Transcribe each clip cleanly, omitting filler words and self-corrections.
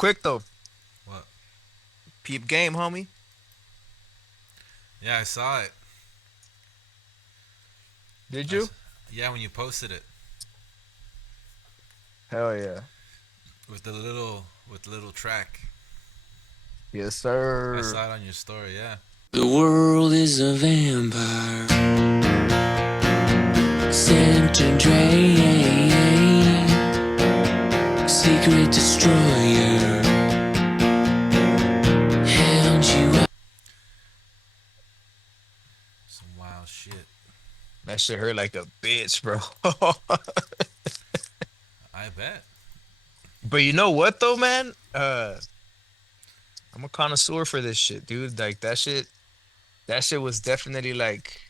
quick though. What? Peep game, homie. Yeah, I saw it. Did I you? s Yeah, when you posted it Hell yeah. with the little track. Yes, I sir. saw it on your story. Yeah. The world is a vampire, scent and drain, secret destroyer, hound you out. Some wild shit. That shit hurt like a bitch, bro. I bet. But you know what though, man? I'm a connoisseur for this shit, dude. Like that shit was definitely like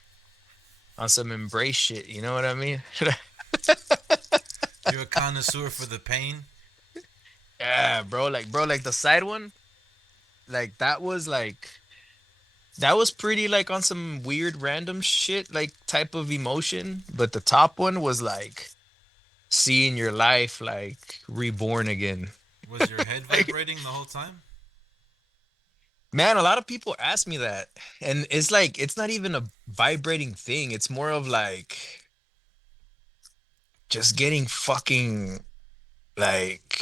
on some embrace shit. You know what I mean? You're a connoisseur for the pain. Yeah, bro. Like the side one, like that was pretty like on some weird random shit, like type of emotion. But the top one was like seeing your life like reborn again. Was your head Like, vibrating the whole time? man, a lot of people ask me that. And it's like it's not even a vibrating thing. It's more of like just getting fucking like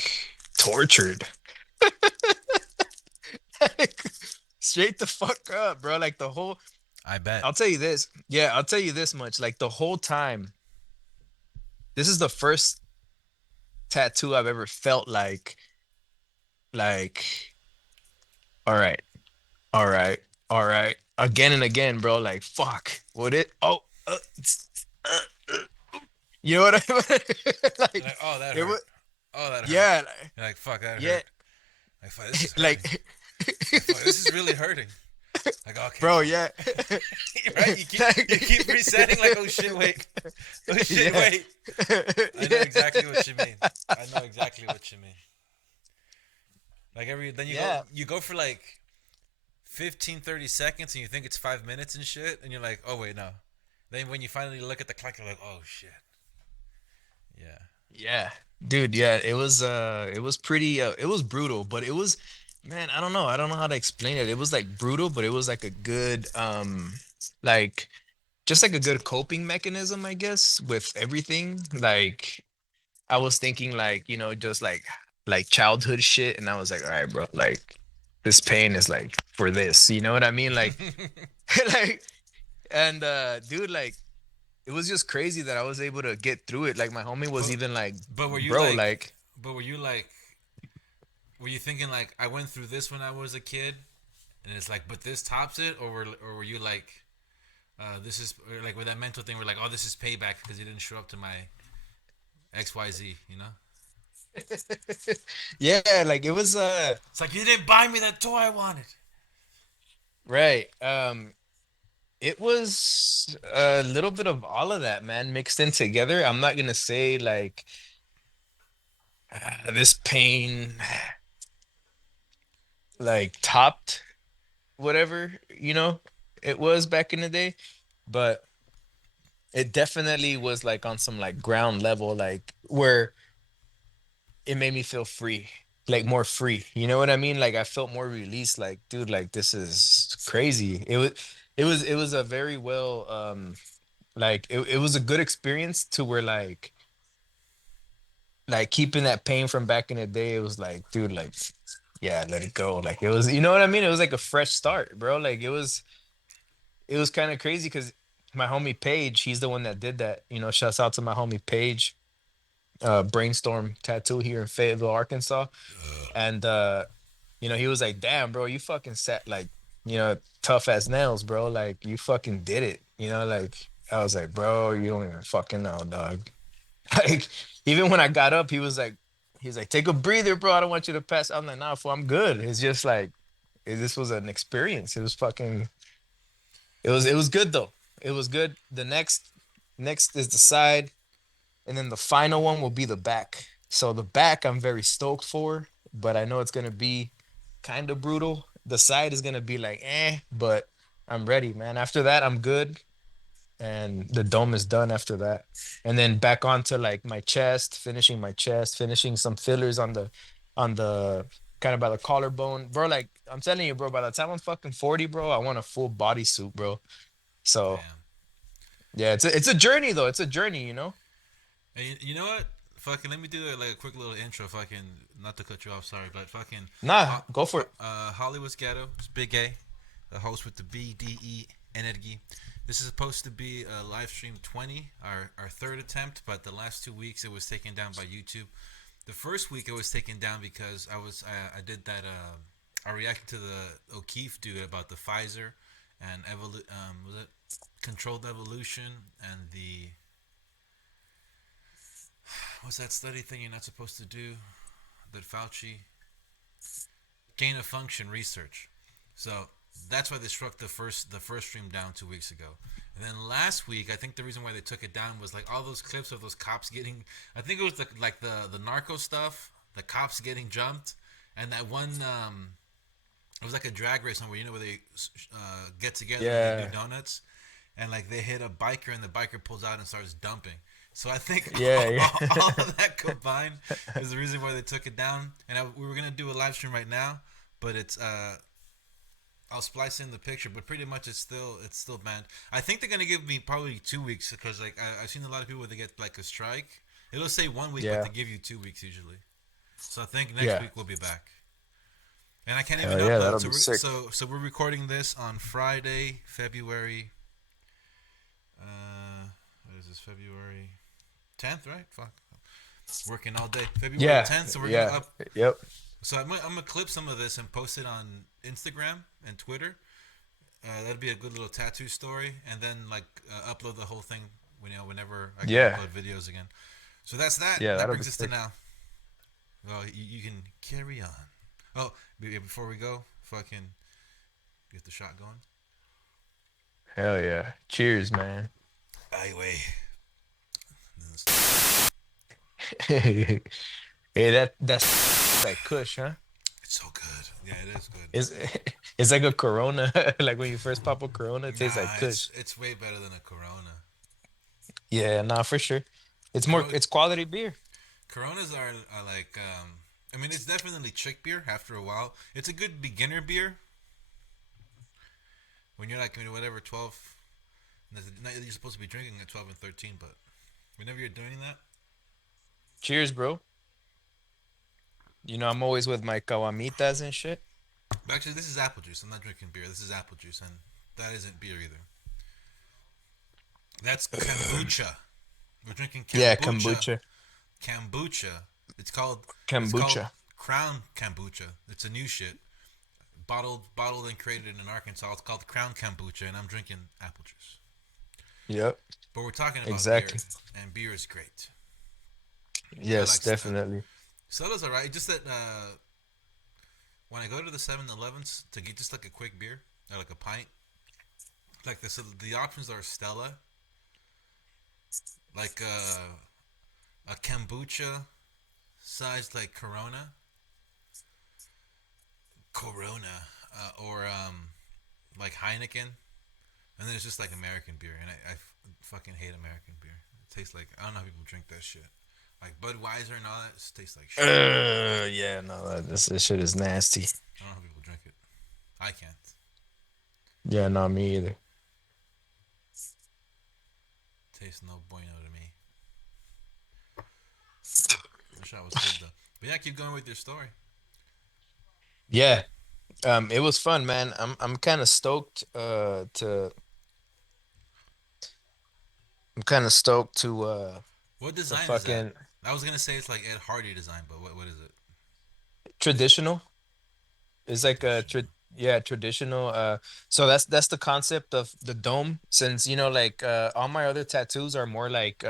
tortured. Like, straight the fuck up, bro. Like the whole I bet. I'll tell you this. Yeah, I'll tell you this much. Like the whole time, this is the first tattoo I've ever felt like, all right, all right, all right, again and again, bro. Like, fuck, would it? Oh, uh, uh, you know what I mean? You're Like, like, oh, that it hurt. was, Oh, that hurt. yeah, You're like, fuck, that yeah, hurt. Like, fuck, this is hurting. like, Like, fuck, this is really hurting. Like, okay, bro, fuck. yeah, Right? You keep like, resetting. Like, oh shit, wait. Oh shit, yeah, wait. I know yeah, exactly what you mean. I know exactly what you mean. Like then yeah. you go for like 15, 30 seconds and you think it's 5 minutes and shit and you're like, oh wait, no. Then when you finally look at the clock, you're like, oh shit. Yeah. Yeah, dude, yeah, it was pretty it was brutal, but it was, man, I don't know how to explain it. It was like brutal, but it was like a good like just like a good coping mechanism, I guess, with everything. Like I was thinking like, just like childhood shit, and I was like, all right, bro, like this pain is like for this, you know what I mean? Like like and dude, like it was just crazy that I was able to get through it. Like my homie was but even like, but bro, like were you like were you thinking like I went through this when I was a kid and it's like but this tops it or were you like this is or like with that mental thing, we're like, oh, this is payback because he didn't show up to my XYZ, you know? yeah, like it was It's like you didn't buy me that toy I wanted. right. It was a little bit of all of that, man, mixed in together. I'm not gonna say like this pain like topped whatever, it was back in the day, but it definitely was like on some like ground level, like where it made me feel free, like more free. You know what I mean? Like I felt more released. Like, dude, like this is crazy. It was a very well like it was a good experience to where like keeping that pain from back in the day. It was like, dude, like yeah, let it go. Like it was, you know what I mean? It was like a fresh start, bro. Like it was kind of crazy because my homie Paige, he's the one that did that. Shouts out to my homie Paige, Brainstorm Tattoo here in Fayetteville, Arkansas. And he was like, damn, bro, you fucking sat like, tough as nails, bro. Like you fucking did it. Like I was like, bro, you don't even fucking know, dog. Like even when I got up, he's like, take a breather, bro. I don't want you to pass. I'm like, nah, fool, I'm good. It's just like this was an experience. It was good though. It was good. The next is the side, and then the final one will be the back. So the back I'm very stoked for, but I know it's gonna be kind of brutal. The side is gonna be like, but I'm ready, man. After that, I'm good, and the dome is done after that. And then back onto like my chest, finishing some fillers on the kind of by the collarbone, bro. Like I'm telling you, bro. By the time I'm fucking 40, bro, I want a full bodysuit, bro. So Damn. yeah, it's a journey though. It's a journey, you know. And you know what? Fucking, let me do like a quick little intro. Fucking, not to cut you off, sorry, but fucking, Nah, go for it. Hollywood's Ghetto. It's Big A, the host with the BDE energy. This is supposed to be a live stream 20, our third attempt, but the last 2 weeks it was taken down by YouTube. The first week it was taken down because I did that I reacted to the O'Keefe dude about the Pfizer and was it controlled evolution and the what's that study thing you're not supposed to do that Fauci gain of function research. So that's why they struck the first stream down 2 weeks ago. And then last week, I think the reason why they took it down was like all those clips of those cops getting. I think it was the narco stuff, the cops getting jumped, and that one. It was like a drag race somewhere, where they get together and they do Yeah, donuts, and like they hit a biker and the biker pulls out and starts dumping. So I think yeah, all yeah. of that combined is the reason why they took it down. And we were gonna do a live stream right now, but it's I'll splice in the picture, but pretty much it's still banned. I think they're gonna give me probably 2 weeks because like I've seen a lot of people they get like a strike. It'll say 1 week, but Yeah, they give you 2 weeks usually. So I think next yeah. week we'll be back. And I can't even Hell yeah, upload. that'll So be sick. we're recording this on Friday, February. What is this? February 10th, right? Fuck, working all day. February Yeah, 10th. So we're gonna yeah, up. yep. So I'm gonna clip some of this and post it on Instagram and Twitter. That'd be a good little tattoo story, and then like upload the whole thing. Whenever I can Yeah, upload videos again. So that's that. yeah, That that'll be brings us to sick. now. Well, you can carry on. Oh, before we go, fucking get the shot going. Hell yeah. Cheers, man. Anyway, Hey, that's like Kush, huh? it's so good. Yeah, it is good. It's it's like a Corona. Like when you first pop a Corona, it tastes like Nah, Kush. it's way better than a Corona. Yeah, nah, for sure. Cor- It's quality beer. Coronas are like I mean, it's definitely chick beer after a while. It's a good beginner beer when you're like whatever 12. You're supposed to be drinking at 12 and 13, but whenever you're doing that, Cheers, bro. I'm always with my kawamitas and shit. but actually this is apple juice. I'm not drinking beer. This is apple juice, and that isn't beer either. That's kombucha. We're drinking Yeah, kombucha. kombucha. Kombucha. It's called Kombucha. Crown Kombucha. It's a new shit. Bottled and created in Arkansas. It's called Crown Kombucha, and I'm drinking apple juice. Yep, But we're talking about beer, exactly. and beer is great. I Yes, like definitely. soda's alright. Just that when I go to the 7-Elevens to get just like a quick beer or like a pint, like the options are Stella, like a kombucha sized like Corona, or like Heineken, and then it's just like American beer, and I fucking hate American beer. It tastes like I don't know how people drink that shit. Like Budweiser and all that, it tastes like shit. Yeah, no, this shit is nasty. I don't know how people drink it. I can't. Yeah, not me either. Tastes no bueno to me. The shot was good though. But yeah, keep going with your story. Yeah, it was fun, man. I'm kind of stoked. I'm kind of stoked What to design is that? fucking I was gonna say it's like Ed Hardy design, but what is it? traditional. It's like Traditional. yeah, traditional. So that's the concept of the dome. Since like all my other tattoos are more like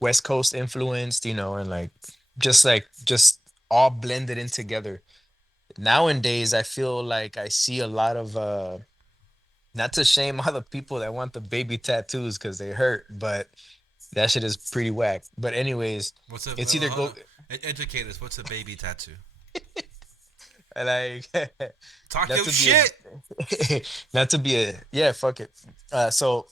West Coast influenced, and like just all blended in together. Nowadays, I feel like I see a lot of not to shame all the people that want the baby tattoos because they hurt, but that shit is pretty whack. But anyways, What's a it's either hold go on? Educate us. What's a baby tattoo? like Talk not your to be shit. not to be a yeah, fuck it. So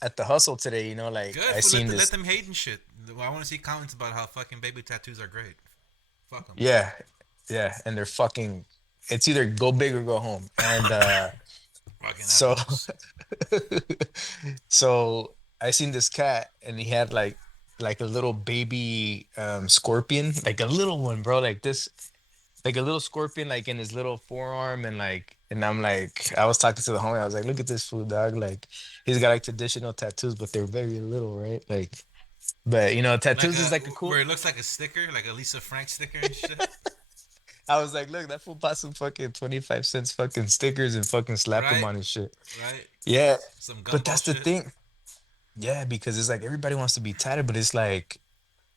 at the hustle today, like Good I for seen let this. them hate and shit. I want to see comments about how fucking baby tattoos are great. Fuck them. Yeah, Yeah, and they're fucking. It's either go big or go home. And Fucking so, animals. so I seen this cat, and he had like a little baby scorpion, like a little one, bro, like this, like a little scorpion, like in his little forearm, and like, and I'm like, I was talking to the homie, I was like, look at this fool, dog, like he's got like traditional tattoos, but they're very little, right? Like, but Like tattoos a is like a where cool. it looks like a sticker, like a Lisa Frank sticker and shit. I was like, look, that fool bought some fucking 25 cents fucking stickers and fucking slapped them Right? on his shit. Right? Yeah. Some But gumball that's the shit. thing. Yeah, because it's like everybody wants to be tatted, but it's like,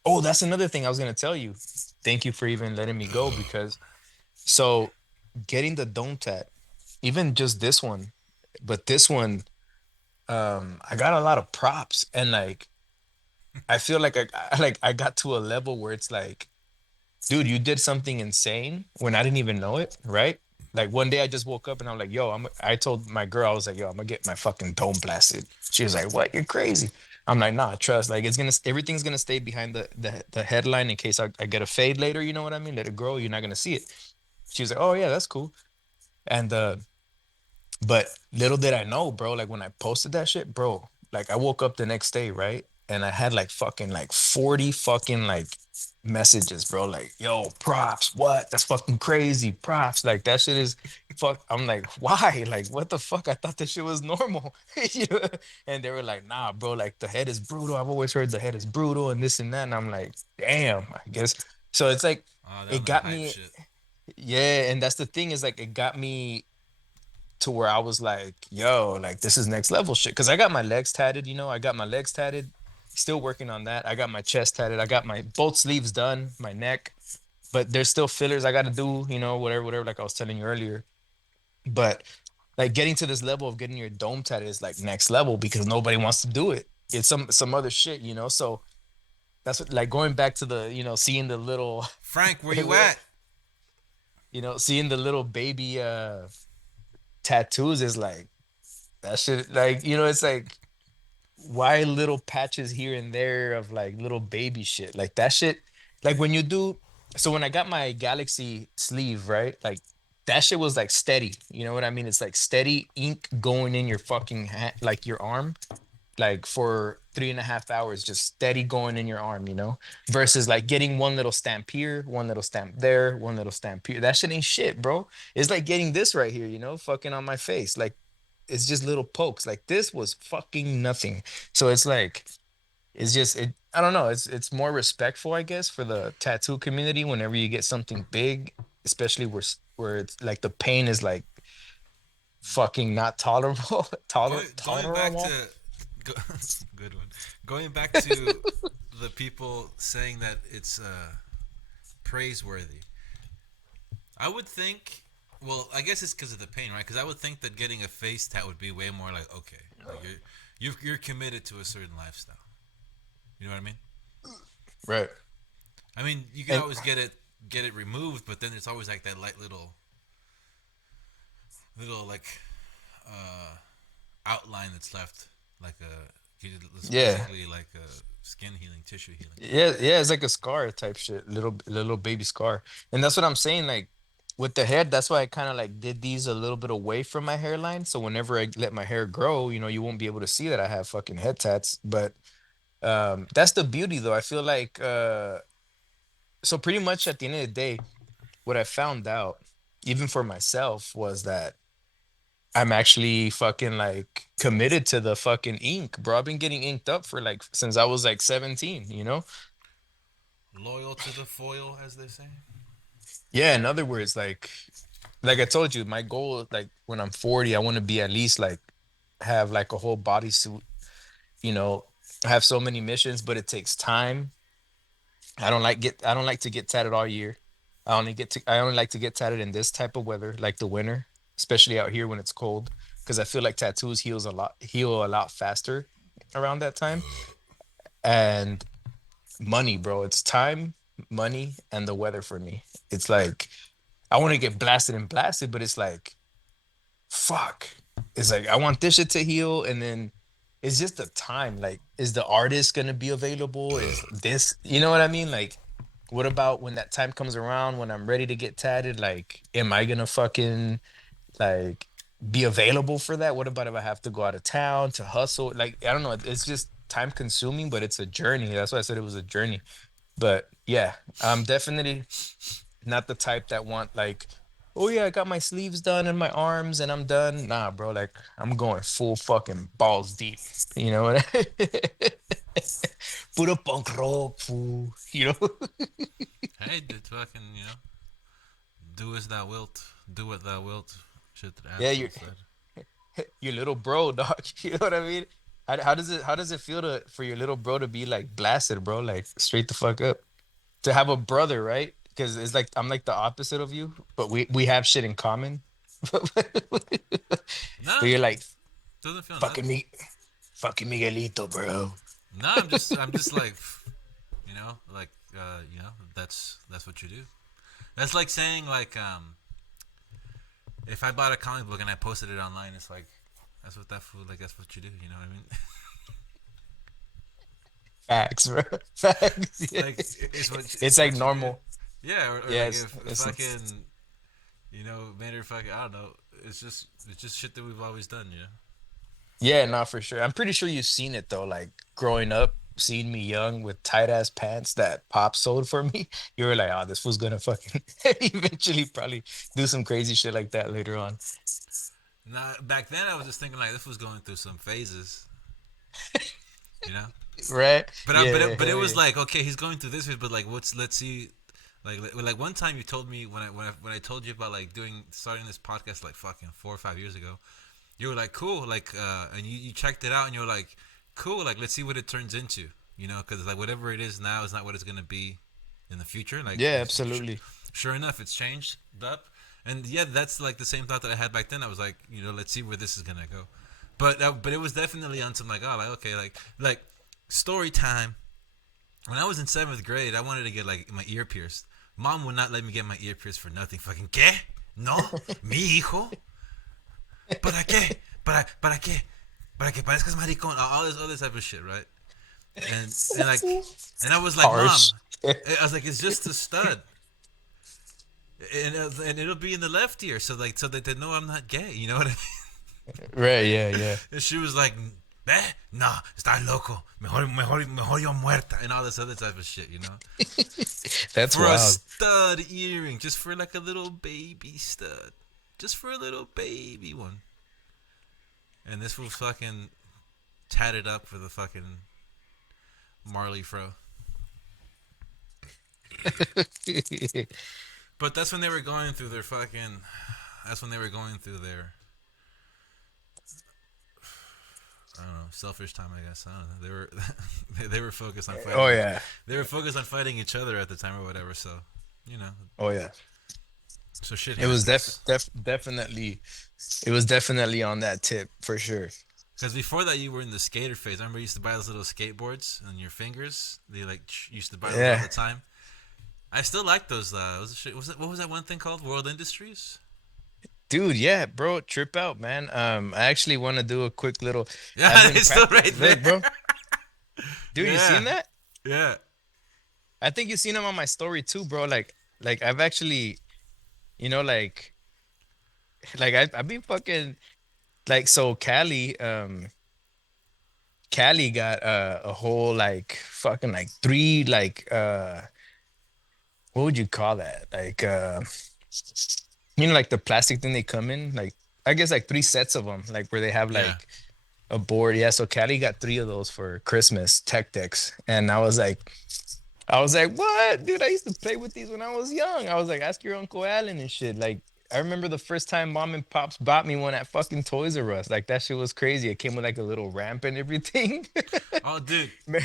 oh, that's another thing I was gonna tell you. Thank you for even letting me go because so getting the dome tat, even just this one, but this one, I got a lot of props and like I feel like I got to a level where it's like dude, you did something insane when I didn't even know it, right? Like one day I just woke up and I'm like, yo, I told my girl, I was like, yo, I'm gonna get my fucking dome blasted. She was like, what? You're crazy. I'm like, nah, trust. Like everything's gonna stay behind the headline in case I get a fade later, you know what I mean? Let it grow, you're not gonna see it. She was like, oh yeah, that's cool. And but little did I know, bro, like when I posted that shit, bro, like I woke up the next day, right? And I had like fucking like 40 fucking like messages, bro. Like, yo, props, what? That's fucking crazy. Props. Like that shit is fuck. I'm like, why? Like, what the fuck? I thought that shit was normal. You know? And they were like, nah, bro, like the head is brutal. I've always heard the head is brutal and this and that. And I'm like, damn, I guess. So it's like They're on it that got hype me, shit. yeah, and that's the thing is like it got me to where I was like, yo, like this is next level shit. Cause I got my legs tatted, I got my legs tatted, still working on that. I got my chest tatted. I got my both sleeves done, my neck, but there's still fillers I got to do, whatever, like I was telling you earlier. But like getting to this level of getting your dome tatted is like next level because nobody wants to do it. It's some other shit. So that's what, like going back to the, seeing the little, Frank, where you little, at? seeing the little baby tattoos is like, that shit, like, it's like, why little patches here and there of like little baby shit? Like that shit, like when you do, so when I got my Galaxy sleeve, right? Like that shit was like steady. You know what I mean? It's like steady ink going in your fucking hand, like your arm, like for 3.5 hours, just steady going in your arm, versus like getting one little stamp here, one little stamp there, one little stamp here. That shit ain't shit, bro. It's like getting this right here, fucking on my face. Like it's just little pokes. Like this was fucking nothing. So it's like it's just it. I don't know. It's more respectful, I guess, for the tattoo community. Whenever you get something big, especially where it's like the pain is like fucking not tolerable, Going back to tolerable. go, good one. Going back to the people saying that it's praiseworthy. I would think. Well, I guess it's because of the pain, right? Because I would think that getting a face tat would be way more like okay, like you're committed to a certain lifestyle. You know what I mean? Right. I mean, you could And always get it removed, but then it's always like that light little like uh outline that's left, like it's yeah, basically like a skin healing, tissue healing. yeah, it's like a scar type shit, little baby scar. And that's what I'm saying. Like with the head, that's why I kind of like did these a little bit away from my hairline. So whenever I let my hair grow, you won't be able to see that I have fucking head tats. But that's the beauty though. I feel like so pretty much at the end of the day, what I found out, even for myself, was that I'm actually fucking like committed to the fucking ink, bro. I've been getting inked up for like since I was like 17. Loyal to the foil, as they say. Yeah, in other words, like I told you, my goal is like when I'm 40, I want to be at least like have like a whole bodysuit, you know, have so many missions, but it takes time. I don't like to get tatted all year. I only like to get tatted in this type of weather, like the winter, especially out here when it's cold, because I feel like tattoos heal a lot faster around that time. And money, bro. It's time, money, and the weather for me. It's like I want to get blasted and blasted, but it's like fuck. It's like I want this shit to heal, and then it's just the time. Like, is the artist gonna be available? Is this, you know what I mean? Like, What about when that time comes around when I'm ready to get tatted? Like, am I gonna fucking like be available for that? What about if I have to go out of town to hustle? Like, I don't know. It's just time consuming, but it's a journey. That's why I said it was a journey. But yeah, I'm definitely not the type that want like, oh yeah, I got my sleeves done and my arms and I'm done. Nah, bro, like I'm going full fucking balls deep. You know what? Puro punk rock, fool. You know? Hey, dude, fucking, do as thou wilt, do what thou wilt. Shit that Yeah, Ansel said. your little bro, dog. You know what I mean? How does it feel to for your little bro to be like blasted, bro? Like straight the fuck up. To have a brother, right? Because it's like I'm like the opposite of you, but we have shit in common. But Nah, you're like doesn't feel fucking nothing. me, fucking Miguelito, bro. Nah, I'm just like, like, that's what you do. That's like saying like, if I bought a comic book and I posted it online, it's like, that's what that fool, like, that's what you do. You know what I mean? Facts, bro. Facts. Yeah. Like, It's it's like what you do. normal. Yeah, or Yeah, like it's, if it's fucking, Maynard fucking, I don't know. It's just shit that we've always done. yeah, not for sure. I'm pretty sure you've seen it though. Like growing up, seeing me young with tight ass pants that Pop sold for me, you were like, oh, this fool's gonna fucking eventually probably do some crazy shit like that later on. Nah, back then I was just thinking like this was going through some phases. You know. Right? But I, Yeah, but yeah, it, but it hell was yeah. like, okay, he's going through this phase, but like let's see, like one time you told me when I told you about like doing starting this podcast like fucking 4 or 5 years ago, you were like cool, like and you checked it out and you were like cool, like let's see what it turns into, because like whatever it is now is not what it's gonna be in the future. Like Yeah, absolutely. sure enough, it's changed up, and yeah, that's like the same thought that I had back then. I was like, let's see where this is gonna go, but it was definitely on some like, oh, like okay, like story time. When I was in seventh grade, I wanted to get like my ear pierced. Mom would not let me get my ear pierced for nothing. Fucking ¿qué? No, mi hijo. ¿Para qué? ¿Para qué? ¿Para que parezcas maricón? All this other type of shit, right? And like, and I was like, Mom, Harsh. I was like, it's just a stud, and it'll be in the left ear, so like, so that they know I'm not gay. You know what I mean? Right, yeah, yeah. And she was like, no, estás loco. Mejor yo muerta. And all this other type of shit. That's For a wild. stud earring, just for like a little baby stud. Just for a little baby one. And this was fucking tatted up for the fucking Marley Fro. But that's when they were going through their fucking. That's when they were going through their. I don't know, selfish time, I guess. I don't know. They were they were focused on Oh fighting. yeah. They were focused on fighting each other at the time or whatever. So, you know, Oh yeah. so shit It was happens. definitely it was definitely on that tip for sure. Because before that, you were in the skater phase. I remember you used to buy those little skateboards on your fingers. They like used to buy those all Yeah. the time. I still like those. What was that one thing called? World Industries. Dude, yeah, bro, trip out, man. I actually want to do a quick little. Yeah, I've been it's still practice. right Look, there. bro, dude, you Yeah, seen that? yeah, I think you seen him on my story too, bro. Like I've actually, you know, like I've been fucking like so Cali got a whole like fucking like three like what would you call that? Like like the plastic thing they come in, like I guess like three sets of them, like where they have yeah. like a board. Yeah, so Cali got three of those for Christmas, tech decks. And I was like, what? Dude, I used to play with these when I was young. I was like, ask your Uncle Alan and shit. Like, I remember the first time mom and pops bought me one at fucking Toys R Us. Like that shit was crazy. It came with like a little ramp and everything. Oh, dude, Man.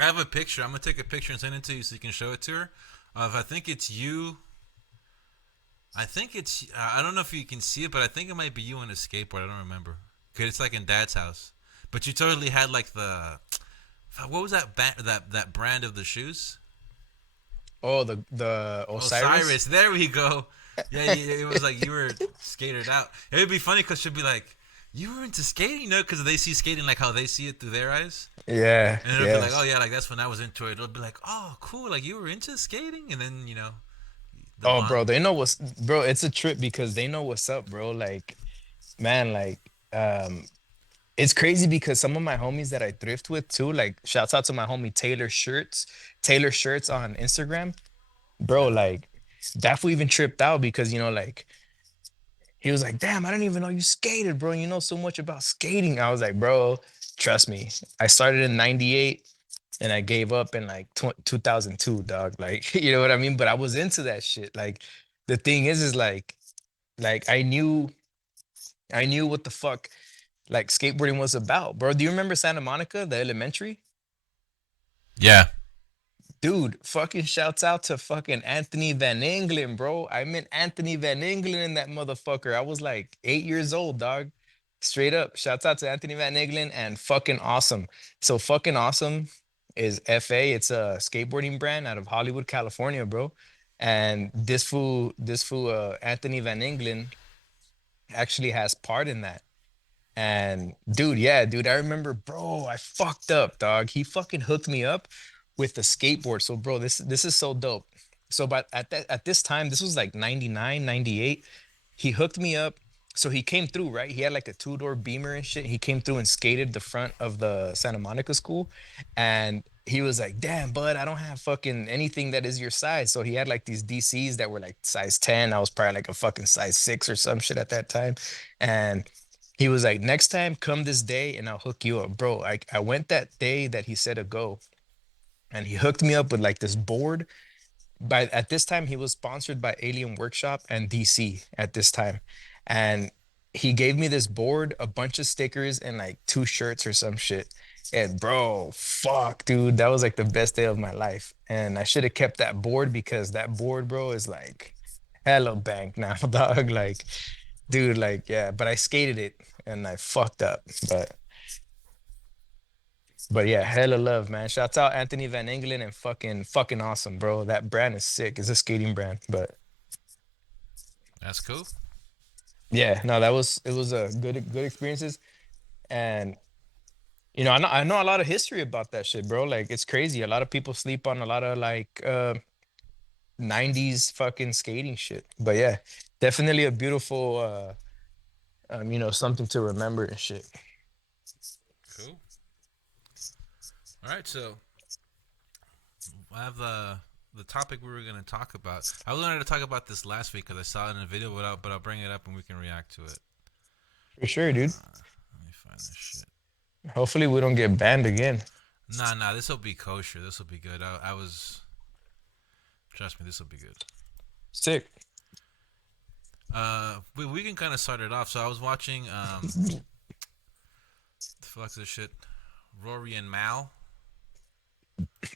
I have a picture. I'm gonna take a picture and send it to you so you can show it to her. Of I think it's you. I think it's. I don't know if you can see it, but I think it might be you on a skateboard. I don't remember. Cause it's like in Dad's house. But you totally had like the. What was that brand of the shoes? Oh, the Osiris? Osiris. There we go. Yeah, it was like you were skated out. It would be funny because she'd be like, You were into skating, you know, because they see skating like how they see it through their eyes. Yeah, And it'll be yeah. like, oh yeah, like that's when I was into it. It'll be like, oh cool, like you were into skating, and then the Oh, bro, bond. they know what's bro. It's a trip because they know what's up, bro. Like, man, like, it's crazy because some of my homies that I thrift with too. Like, shouts out to my homie Taylor Shirts on Instagram, bro. Yeah, Like, that fool even tripped out because like he was like, "Damn, I didn't even know you skated, bro. You know so much about skating." I was like, "Bro, trust me. I started in '98 and I gave up in like 2002, dog. Like, you know what I mean? But I was into that shit. Like, the thing is like I knew what the fuck like skateboarding was about, bro. Do you remember Santa Monica, the elementary? yeah, Dude, fucking shouts out to fucking Anthony Van Engelen, bro. I met Anthony Van Engelen in that motherfucker. I was like 8 years old, dog. Straight up. Shouts out to Anthony Van Engelen and fucking awesome. So fucking awesome is FA. It's a skateboarding brand out of Hollywood, California, bro. And this fool, Anthony Van Engelen actually has part in that. And dude, yeah, dude, I remember, bro, I fucked up, dog. He fucking hooked me up with the skateboard. So, bro, this is so dope. So, but at this time, this was like 99, 98. He hooked me up. So he came through, right? He had like a two-door Beamer and shit. He came through and skated the front of the Santa Monica school. And he was like, "Damn, bud, I don't have fucking anything that is your size." So he had like these DCs that were like size 10. I was probably like a fucking size 6 or some shit at that time. And he was like, "Next time, come this day and I'll hook you up." Bro, I went that day that he said to go, and he hooked me up with like this board. By at this time, he was sponsored by Alien Workshop and DC at this time. And he gave me this board, a bunch of stickers, and like two shirts or some shit. And bro, fuck, dude, that was like the best day of my life. And I should have kept that board because that board, bro, is like hella bank now, dog. Like, dude, like, yeah, but I skated it and I fucked up. But yeah, hella love, man. Shouts out Anthony Van Engelen and fucking awesome, bro. That brand is sick. It's a skating brand. But that's cool. yeah, no, it was a good experiences. And I know a lot of history about that shit, bro. Like it's crazy. A lot of people sleep on a lot of like 90s fucking skating shit. But yeah, definitely a beautiful something to remember and shit. Cool. All right, so I have the topic we were gonna talk about. I was going to talk about this last week because I saw it in a video, but I'll bring it up and we can react to it. For sure, dude. Let me find this shit. Hopefully we don't get banned again. Nah, this will be kosher. This will be good. I was trust me, this will be good. Sick. We can kind of start it off. So I was watching the fuck's this shit, Rory and Mal.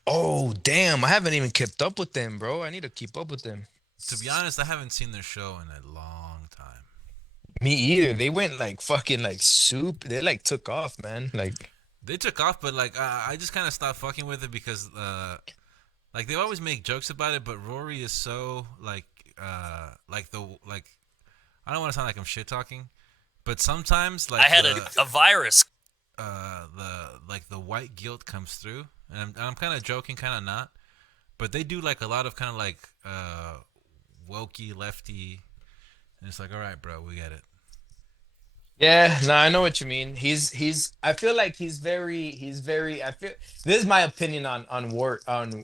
Oh, damn. I haven't even kept up with them, bro. I need to keep up with them. To be honest, I haven't seen their show in a long time. Me either. They went like fucking like soup. They like took off, man. Like, They took off, but like I just kind of stopped fucking with it because like they always make jokes about it, but Rory is so like I don't want to sound like I'm shit talking, but sometimes I like had a virus. the white guilt comes through, and I'm kind of joking, kind of not, but they do like a lot of kind of like wokey lefty, and it's like, all right, bro, we get it. yeah, no, I know what you mean. I feel like I feel this is my opinion on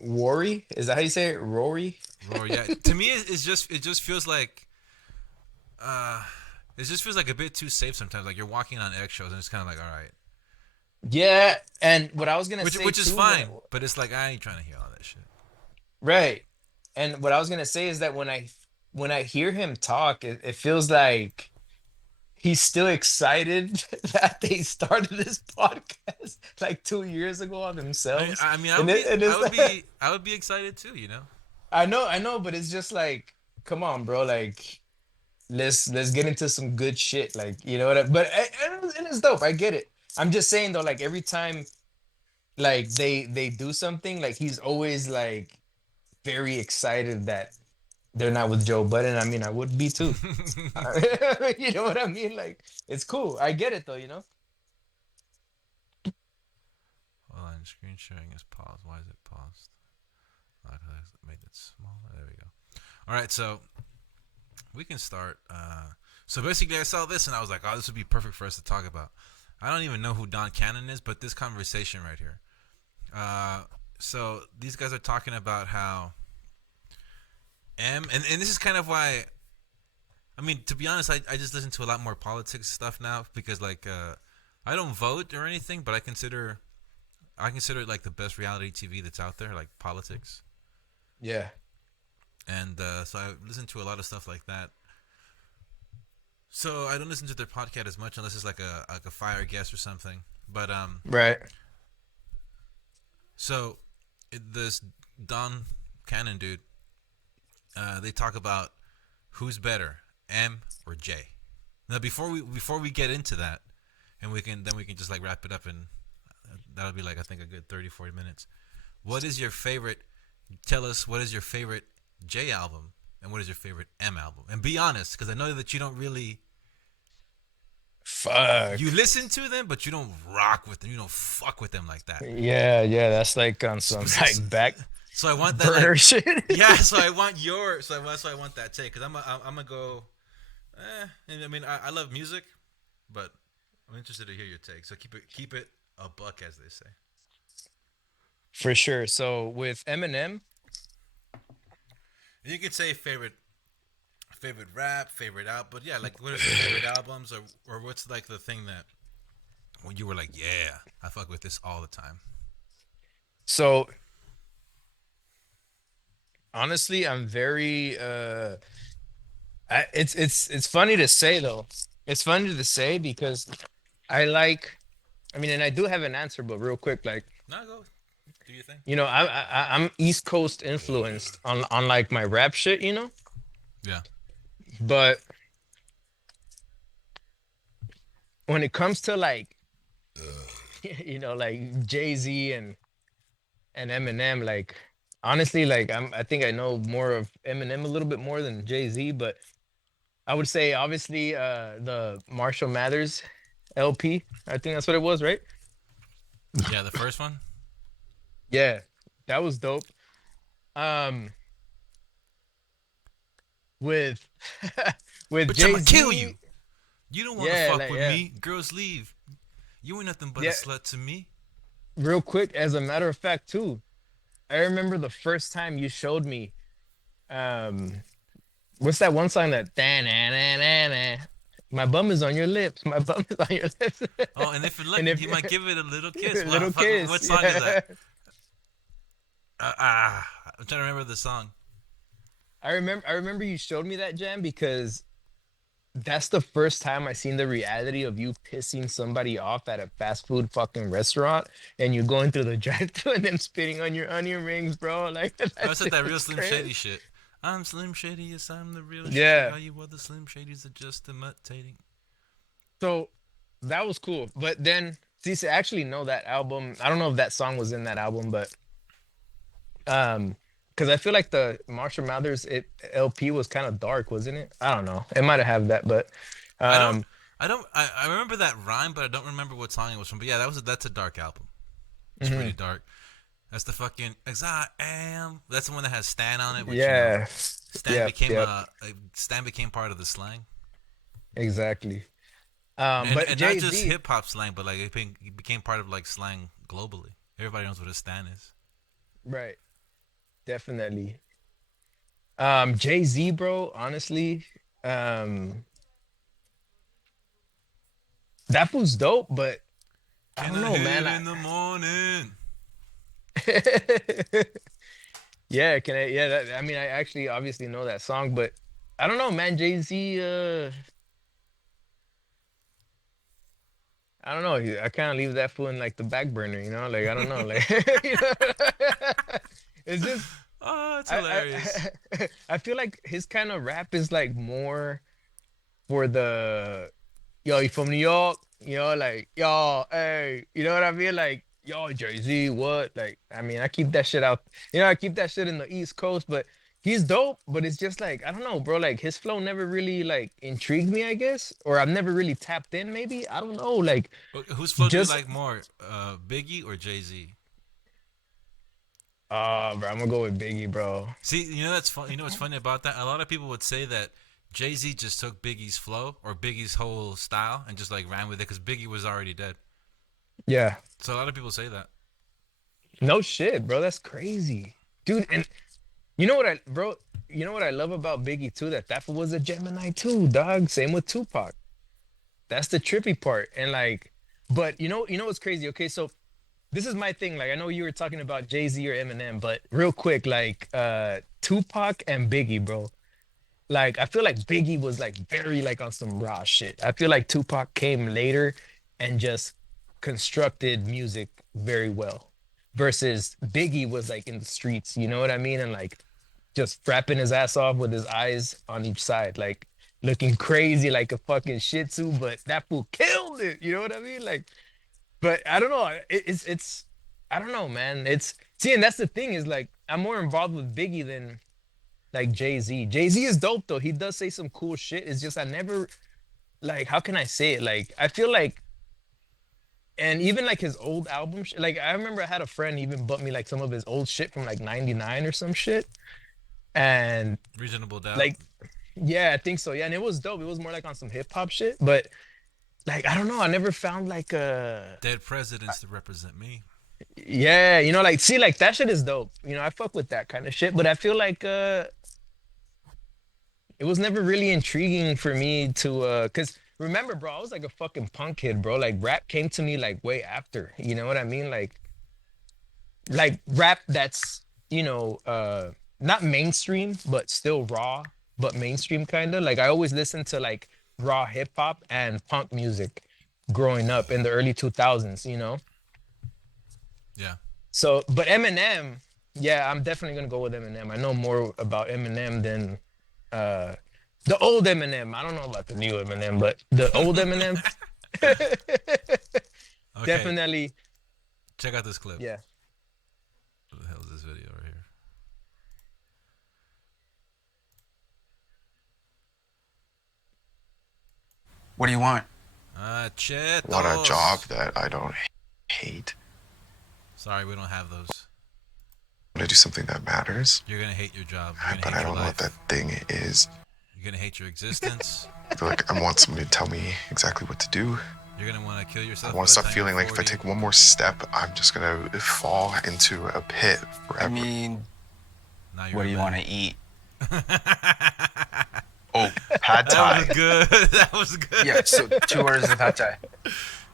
Worry. Is that how you say it? Rory? Rory, yeah, to me it just feels like uh it just feels like a bit too safe sometimes. Like you're walking on eggshells, and it's kind of like, all right, Yeah, and what I was gonna say which is too, fine, but it's like I ain't trying to hear all that shit. right. And what I was gonna say is that when I hear him talk, it feels like he's still excited that they started this podcast like 2 years ago on themselves. I mean, And it's like, I would be excited too, you know. I know, but it's just like, come on, bro. Like, let's get into some good shit. Like, you know what? And it's dope. I get it. I'm just saying though, like every time like they do something, like he's always like very excited that they're not with Joe Budden. I mean, I would be too. You know what I mean? Like, it's cool. I get it though, you know? Hold on, screen sharing is paused. Why is it paused? I made it smaller. There we go. All right, so we can start. So basically, I saw this and I was like, oh, this would be perfect for us to talk about. I don't even know who Don Cannon is, but this conversation right here. So these guys are talking about how and this is kind of why. I mean, to be honest, I just listen to a lot more politics stuff now because like I don't vote or anything, but I consider it like the best reality TV that's out there, like politics. Yeah. And so I listen to a lot of stuff like that. So I don't listen to their podcast as much unless it's like a fire guest or something. But Right. so this Don Cannon dude, they talk about who's better, M or J. Now before we get into that, and we can just like wrap it up, and that'll be like I think a good 30, 40 minutes. What is your favorite? Tell us what is your favorite J album and what is your favorite M album? And be honest, because I know that you don't really Fuck. you listen to them, but you don't rock with them. You don't fuck with them like that. Yeah, yeah, that's like on So, some so, like back so I want that like burner shit. yeah. So I want your so I want that take because I'm gonna go. And I mean I love music, but I'm interested to hear your take. So keep it a buck as they say. For sure. So with Eminem, And you could say favorite rap, favorite album, but yeah, like what are your favorite albums or what's like the thing that when you were like, yeah, I fuck with this all the time. so honestly, I'm very it's funny to say though. It's funny to say because I like I mean and I do have an answer, but real quick, like, No, go do your thing. you know, I'm East Coast influenced on like my rap shit, you know? Yeah. But when it comes to like you know, like Jay-Z and Eminem, like honestly, like I think I know more of Eminem a little bit more than Jay-Z, but I would say obviously the Marshall Mathers LP. I think that's what it was, right? Yeah, the first one. Yeah, that was dope. Um with with Bitch, I'ma kill Jay-Z, you. You don't wanna yeah, fuck like with yeah. me. Girls leave. You ain't nothing but a Yeah, slut to me. real quick, as a matter of fact, too, I remember the first time you showed me um what's that one song that my bum is on your lips, my bum is on your lips. Oh, and if you're And lucky, if you might give it a little kiss. Wow, little fuck, what kiss, song is that? yeah. I'm trying to remember the song. I remember you showed me that jam because that's the first time I seen the reality of you pissing somebody off at a fast food fucking restaurant and you going through the drive-thru and them spitting on your onion rings, bro. Like I that said shit that real was Slim Shady crazy. shit. I'm Slim Shady, yes, I'm the real Shady. Yeah. All you other Slim Shadys are just imitating. So that was cool. But then, see, to actually know that album, I don't know if that song was in that album, but um, because I feel like the Marshall Mathers LP was kind of dark, wasn't it? I don't know. It might have had that, but I don't, um, I remember that rhyme, but I don't remember what song it was from. But yeah, that's a dark album. It's pretty mhm. dark. That's the fucking as I am. That's the one that has Stan on it, which Yeah, yep, yep, Stan became part of the slang, exactly. and But and not just Jay-Z, hip hop slang, but like it became part of like slang globally. Everybody knows what a Stan is. right, definitely. Jay-Z, bro, honestly, um, that was dope, but I Can don't I know, hit man. it in the morning? Yeah, can I? Yeah, I mean, I actually obviously know that song, but I don't know, man. Jay-Z, I don't know. I kind of leave that fool in like the back burner, you know? Like I don't know, like you know? It's just Oh, it's I hilarious. I feel like his kind of rap is like more for the yo, you from New York, you know, like yo, hey, you know what I mean? Like yo, Jay-Z, what? Like I mean, I keep that shit out, you know, I keep that shit in the East Coast, but he's dope, but it's just like I don't know, bro. Like his flow never really like intrigued me, I guess, or I've never really tapped in. Maybe I don't know. Like Whose flow do you just like more, Biggie or Jay Z? bro, I'm gonna go with Biggie, bro. See, you know that's fun. You know what's funny about that? A lot of people would say that Jay Z just took Biggie's flow or Biggie's whole style and just like ran with it because Biggie was already dead. Yeah, So a lot of people say that. no shit, bro. That's crazy, dude. And you know what bro? You know what I love about Biggie too? That fool was a Gemini too, dog. Same with Tupac. That's the trippy part. And like, but you know what's crazy? Okay, so this is my thing. Like, I know you were talking about Jay-Z or Eminem, but real quick, like, Tupac and Biggie, bro. Like, I feel like Biggie was like very like on some raw shit. I feel like Tupac came later and just constructed music very well. Versus Biggie was like in the streets, you know what I mean? And like just frapping his ass off with his eyes on each side, like looking crazy like a fucking Shih Tzu, but that fool killed it. You know what I mean? Like, but I don't know. It's I don't know, man. It's see, and that's the thing is like I'm more involved with Biggie than like Jay-Z. Jay-Z is dope though. He does say some cool shit. It's just I never like how can I say it? Like I feel like and even like his old album like I remember I had a friend even bought me like some of his old shit from like 99 or some shit. And Reasonable doubt. like yeah, I think so. Yeah, and it was dope. It was more like on some hip hop shit, but like I don't know, I never found like a Dead presidents to represent me. yeah, like see like that shit is dope. I fuck with that kind of shit, but I feel like it was never really intriguing for me to cuz remember, bro, I was like a fucking punk kid, bro. Like rap came to me like way after. You know what I mean? Like rap that's, not mainstream, but still raw, but mainstream kind of. Like I always listened to like raw hip hop and punk music growing up in the early 2000s. Yeah. So, but Eminem, yeah, I'm definitely gonna go with Eminem. I know more about Eminem than uh the old Eminem. I don't know about the new Eminem, but the old Eminem, Okay. definitely, Check out this clip. yeah. What the hell is this video right here? What do you want? Chetos. Want a job that I don't hate. Sorry, we don't have those. Want to do something that matters, You're gonna hate your job. You're gonna but hate I your don't know what life. that thing is. You're gonna hate your existence. I feel like I want somebody to tell me exactly what to do. You're gonna want to kill yourself. I want to stop feeling like if I take one more step, I'm just gonna fall into a pit forever. I mean, Now you're what do a you man. want to eat? Oh, pad That thai. was good. That was good. Yeah, so 2 orders of pad thai.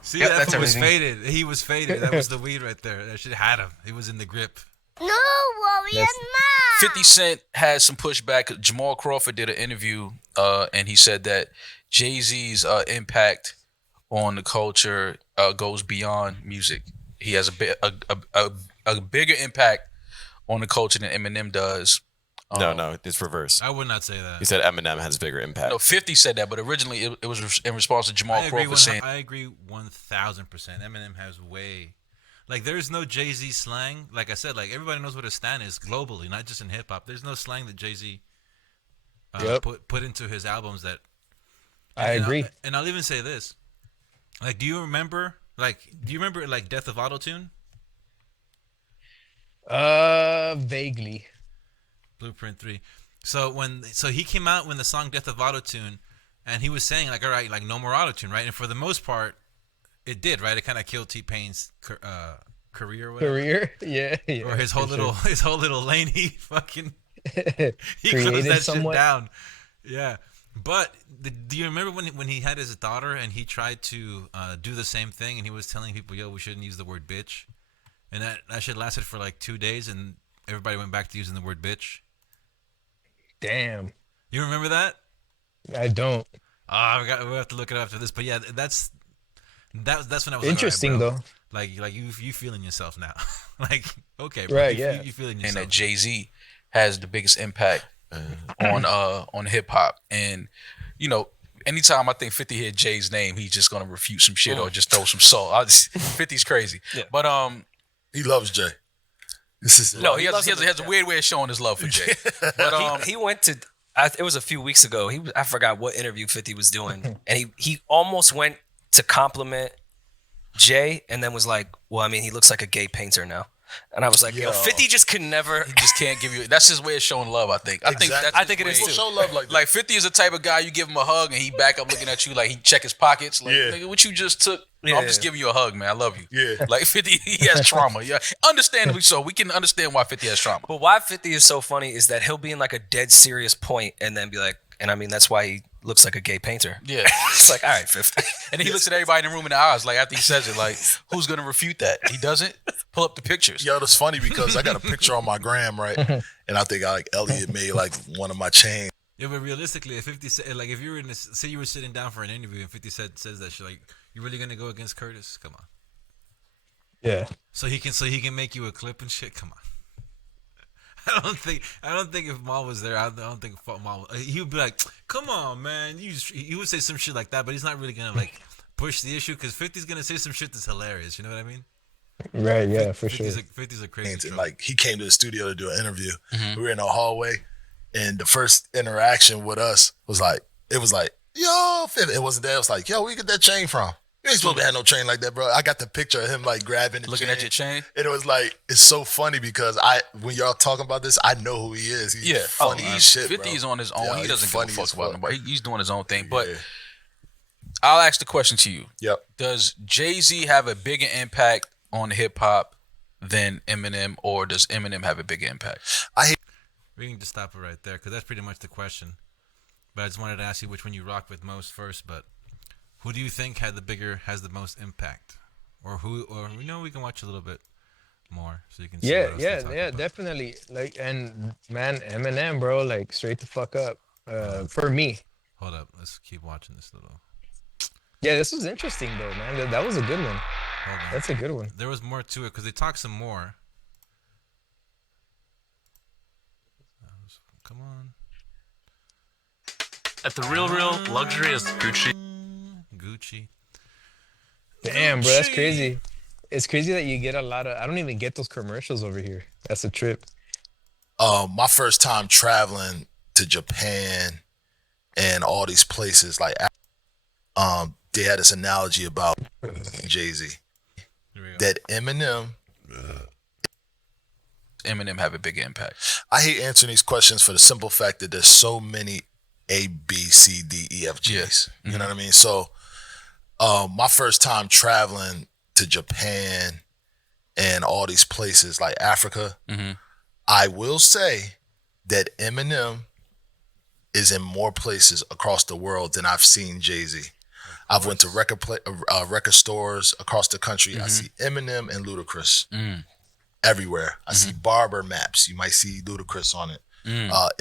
See, Yep, that that's fool was everything. faded. He was faded. That was the weed right there. That shit had him. He was in the grip. No, Rory and That's- Mal. 50 Cent had some pushback. Jamal Crawford did an interview, and he said that Jay-Z's impact on the culture goes beyond music. He has a bigger impact on the culture than Eminem does. No, it's reverse. I would not say that. He said Eminem has bigger impact. No, 50 said that, but originally it was in response to Jamal I agree. Crawford saying, I agree 1,000%. Eminem has way, like, there's no Jay-Z slang. Like I said, like everybody knows what a stan is globally, not just in hip hop. There's no slang that Jay-Z Yep. put into his albums that. I agree. And I'll even say this, like, do you remember like Death of Autotune? Vaguely. Blueprint 3. So he came out when the song Death of Autotune, and he was saying like, all right, like no more autotune, right? And for the most part, it did, right? It kind of killed T-Pain's career, or whatever. Career, yeah, yeah. Or his whole little lane. He fucking he Created closed that somewhat. shit down. Yeah, but do you remember when he had his daughter and he tried to do the same thing, and he was telling people, "Yo, we shouldn't use the word bitch," and that shit lasted for like 2 days, and everybody went back to using the word bitch. Damn, You remember that? I don't. We have to look it up after this. But yeah, that's when I was Interesting like, all though. right, bro. Like you feeling yourself now. Like, okay, bro. Right, you, yeah. you feeling and yourself. that Jay-Z has the biggest impact on hip hop. And anytime I think 50 hear Jay's name, he's just gonna refute some shit or just throw some salt. 50's crazy. Yeah. But he loves Jay. This is No, he has a weird way of showing his love for Jay. But he went to. It was a few weeks ago. I forgot what interview 50 was doing, and he almost went to compliment Jay, and then was like, "Well, I mean, he looks like a gay painter now." And I was like, "Yo, 50 just could never." He just can't give you. That's his way of showing love. I think. I think it is too. Show love like that. Like 50 is the type of guy you give him a hug and he back up looking at you like he check his pockets. Like, nigga, what you just took? No, I'm just giving you a hug, man. I love you. Yeah. Like 50, he has trauma. Yeah, understandably so. We can understand why 50 has trauma. But why 50 is so funny is that he'll be in like a dead serious point and then be like, and I mean, that's why he looks like a gay painter. Yeah. It's like, all right, 50. And then he looks at everybody in the room in the eyes, like after he says it, like, who's gonna refute that? He doesn't. Pull up the pictures. Yo, that's funny because I got a picture on my gram, right? And I think Elliot made like one of my chains. Yeah, but realistically, if 50 said, like, if you were in this, say you were sitting down for an interview and 50 says that shit, like, you really gonna go against Curtis? Come on. Yeah. So he can make you a clip and shit. Come on. I don't think if Mal was there, I don't think Mal. He would be like, "Come on, man." He would say some shit like that, but he's not really gonna like push the issue because 50's gonna say some shit that's hilarious. You know what I mean? Right. Yeah. For 50's sure. 50's a crazy. And troll. like he came to the studio to do an interview. We were in the hallway, and the first interaction with us was like, "Yo, 50." It wasn't there. It was like, "Yo, where you get that chain from? You ain't supposed to have no chain like that, bro." I got the picture of him like grabbing the Looking chain. at your chain. And it was like, it's so funny because when y'all talking about this, I know who he is. He's funny as shit, 50 bro. is on his own. Yeah, He he's doesn't give a funny fuck as about fuck. nobody. He's doing his own thing. But Yeah. I'll ask the question to you. Yep. Does Jay-Z have a bigger impact on hip hop than Eminem, or does Eminem have a bigger impact? We can just stop it right there because that's pretty much the question. But I just wanted to ask you which one you rock with most first. But who do you think has the most impact, or we can watch a little bit more so you can see what else they talk about. Definitely. Like, and man, Eminem, bro, like straight the fuck up. For me. Hold up, let's keep watching this little. Yeah, this was interesting though, man. That was a good one. Hold on. That's a good one. There was more to it because they talk some more. Come on. At the real luxury is Gucci. Gucci. Damn, bro, that's crazy. It's crazy that you get a lot of. I don't even get those commercials over here. That's a trip. My first time traveling to Japan and all these places, like, they had this analogy about Jay-Z. That Eminem have a big impact? I hate answering these questions for the simple fact that there's so many A, B, C, D, E, F, Gs. Yes. You know what I mean? So, my first time traveling to Japan and all these places like Africa, I will say that Eminem is in more places across the world than I've seen Jay-Z. I've went to record stores across the country. I see Eminem and Ludacris everywhere. I see barber maps. You might see Ludacris on it.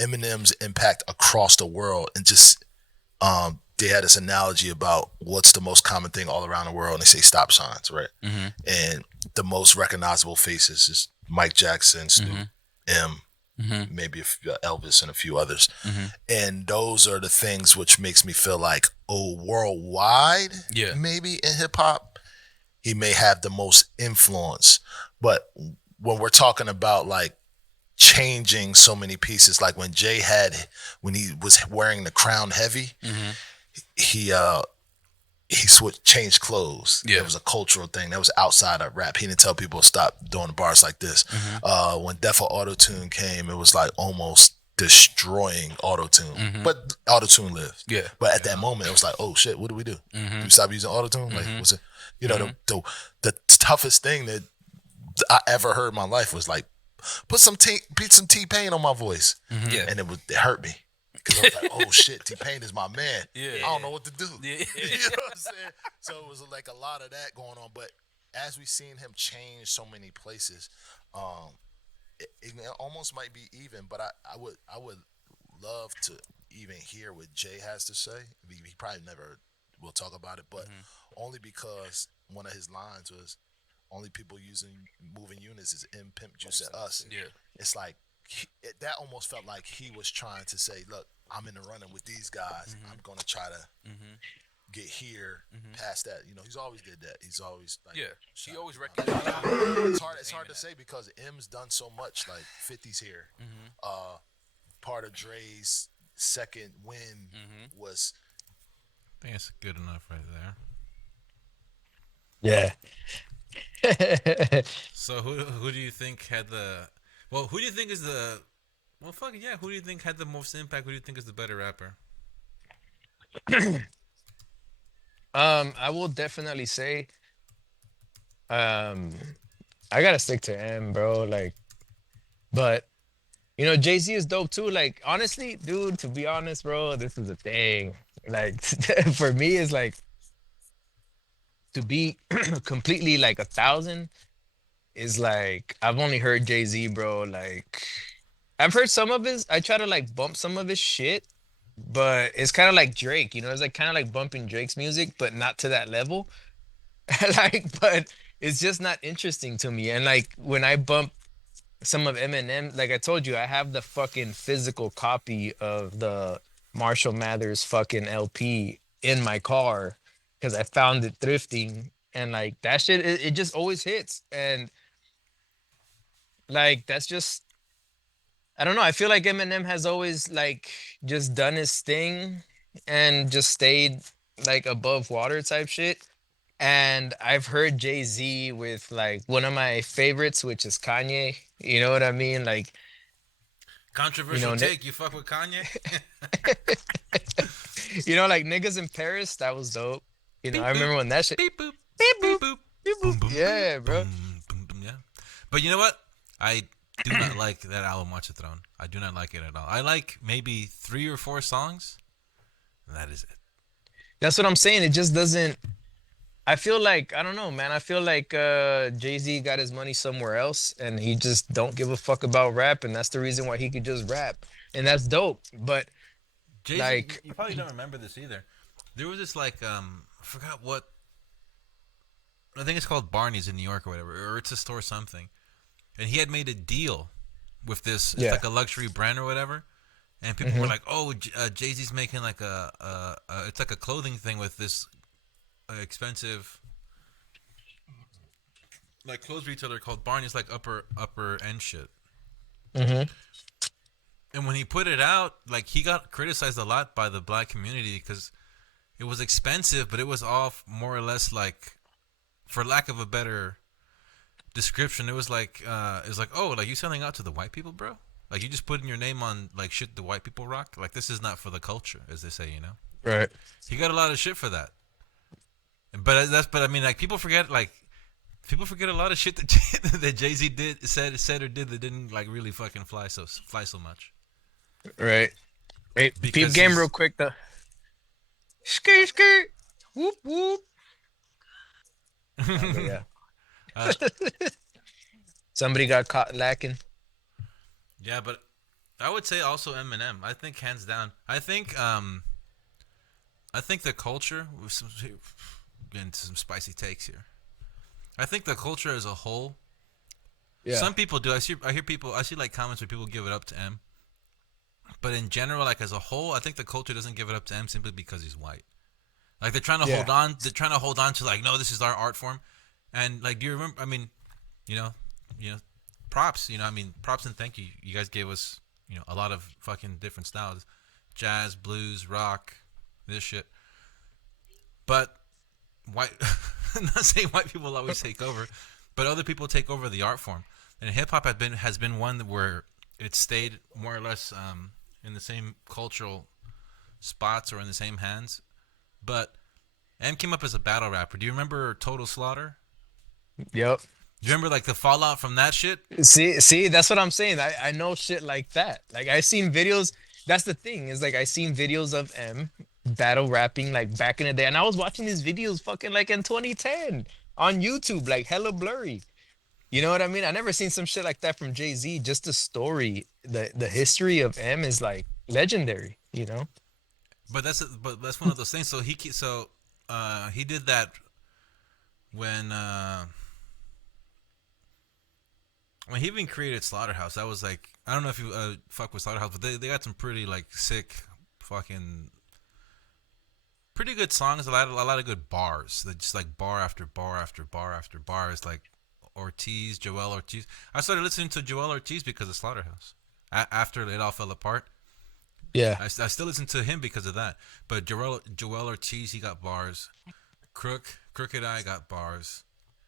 Eminem's impact across the world, and just they had this analogy about what's the most common thing all around the world, and they say stop signs, right? And the most recognizable faces is Mike Jackson, Snoop, maybe Elvis, and a few others. And those are the things which makes me feel like, oh, worldwide, maybe in hip hop, he may have the most influence. But when we're talking about like changing so many pieces, like when he was wearing the Crown Heavy, he changed clothes. Yeah. It was a cultural thing. That was outside of rap. He didn't tell people to stop doing the bars like this. When Defo Auto-Tune came, it was like almost destroying Auto-Tune. But Auto-Tune lived. Yeah. But at that moment, it was like, oh shit, what do we do? Do we stop using Auto-Tune? Like, was it, the toughest thing that I ever heard in my life was like, put some T-Pain on my voice. And it hurt me. Because I was like, oh shit, T-Pain is my man. I don't know what to do. You know what I'm saying? So it was like a lot of that going on. But as we've seen him change so many places, it almost might be even. But I would love to even hear what Jay has to say. He probably never will talk about it, but only because one of his lines was, only people using moving units is M, Pimp, Juice, and us. Yeah. It's like, that almost felt like he was trying to say, look, I'm in the running with these guys. I'm going to try to get here past that. You know, he's always did that. He's always like, Yeah, he always recognized. It's hard to say because M's done so much. Like 50's here. Part of Dre's second win was. I think it's good enough right there. Yeah. So who do you think had the? Well, who do you think is the? Well, fuck yeah. Who do you think had the most impact? Who do you think is the better rapper? I will definitely say, I gotta stick to M, bro. Like, but you know, Jay-Z is dope too. Like, honestly, dude, to be honest, bro, this is the thing. Like, for me, it's like to be completely like 1,000 is like I've only heard Jay-Z, bro. Like, I've heard some of his. I try to like bump some of his shit, but it's kind of like Drake. You know, it's like kind of like bumping Drake's music, but not to that level. Like, but it's just not interesting to me. And like when I bump some of Eminem, like I told you, I have the fucking physical copy of the Marshall Mathers fucking LP in my car because I found it thrifting, and like that shit, it just always hits. And like that's just, I don't know. I feel like Eminem has always like just done his thing and just stayed like above water type shit. And I've heard Jay-Z with like one of my favorites, which is Kanye. You know what I mean? Like, Controversial you know, take. You fuck with Kanye? you know, like Niggas in Paris, that was dope. You know, I remember when that shit. Beep boop. Beep Beep boop. boop. Beep boop. Boom, boom, Yeah, bro. boom, boom, boom, yeah. But you know what? I do not like that album, Watch the Throne. I do not like it at all. I like maybe 3 or 4 songs. And that is it. That's what I'm saying. It just doesn't. I feel like, I don't know, man. I feel like Jay-Z got his money somewhere else and he just don't give a fuck about rap, and that's the reason why he could just rap. And that's dope. But Jay-Z, like, you probably don't remember this either. There was this like I forgot what, I think it's called Barney's in New York or whatever, or it's a store something. And he had made a deal with this, it's like a luxury brand or whatever. And people were like, "Oh, Jay-Z's making like it's like a clothing thing with this expensive like clothes retailer called Barney's, like upper end shit." And when he put it out, like he got criticized a lot by the black community because it was expensive, but it was all more or less like, for lack of a better description, it was like oh, like you selling out to the white people, bro? Like you just putting your name on like shit the white people rock? Like this is not for the culture, as they say, you know? right. He got a lot of shit for that. But I mean, like people forget a lot of shit that that Jay-Z said or did that didn't like really fucking fly so much. Right. Hey, Because peep game he's- real quick though. Skirt, skirt. Whoop, whoop. Yeah. Somebody got caught lacking. Yeah, but I would say also Eminem. I think hands down. I think the culture. Getting into some spicy takes here. I think the culture as a whole. Yeah. Some people do. I see like comments where people give it up to M. But in general, like as a whole, I think the culture doesn't give it up to M simply because he's white. Like they're trying to hold on. They're trying to hold on to like, no, this is our art form. And like, do you remember? I mean, you know, props. You know, I mean, props and thank you. You guys gave us, you know, a lot of fucking different styles, jazz, blues, rock, this shit. But white, I'm not saying white people always take over, but other people take over the art form. And hip hop has been one where it stayed more or less in the same cultural spots or in the same hands. But M came up as a battle rapper. Do you remember Total Slaughter? Yep. Do you remember like the fallout from that shit? See, that's what I'm saying. I know shit like that. Like I seen videos. That's the thing. Is like I seen videos of M battle rapping like back in the day, and I was watching these videos fucking like in 2010 on YouTube, like hella blurry. You know what I mean? I never seen some shit like that from Jay-Z. Just the story, the history of M is like legendary. You know? But that's one of those things. So he did that when he even created Slaughterhouse. That was like, I don't know if you fuck with Slaughterhouse, but they got some pretty like sick fucking pretty good songs. A lot of good bars. They're just like bar after bar after bar after bar. It's like Joel Ortiz. I started listening to Joel Ortiz because of Slaughterhouse. After it all fell apart, Yeah. I still listen to him because of that. But Joel Ortiz, he got bars. Crooked Eye got bars.